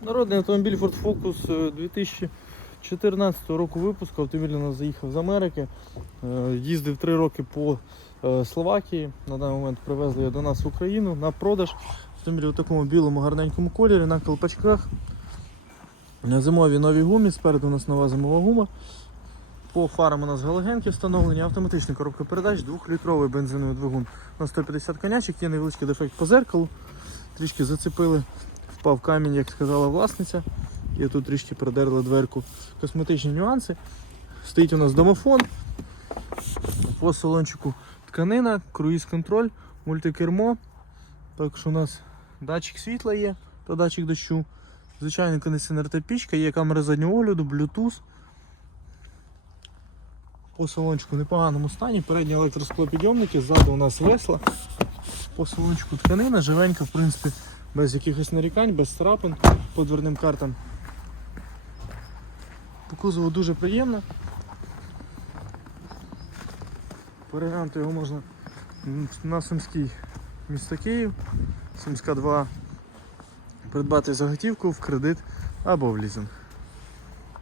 Народний автомобіль Ford Focus е, 2014 року випуску. Автомобіль у нас заїхав з Америки. Е, Їздив 3 роки по е, Словакії. На даний момент привезли його до нас в Україну на продаж. Автомобіль у такому білому гарненькому кольорі на колпачках. На зимовій новій гумі. Спереду у нас нова зимова гума. По фарам у нас галогенки встановлені, автоматична коробка передач, 2-літровий бензиновий двигун на 150 конячок, є невеличкий дефект по зеркалу. Трішки зацепили, впав камінь, як сказала власниця. І тут трішки продерли дверку. Косметичні нюанси. Стоїть у нас домофон. По салончику тканина, круїз-контроль, мультикермо. Також у нас датчик світла є та датчик дощу. Звичайний кондиціонер та пічка, є камера заднього огляду, Bluetooth. По салончику в непоганому стані. Передні електросклопідйомники, ззаду у нас весла. По салончику тканина, живенька, в принципі, без якихось нарікань, без царапин по дверним картам. По кузову дуже приємно. Переглянути його можна на Сумській місто Київ, Сумська 2. Придбати заготівку в кредит або в лізинг.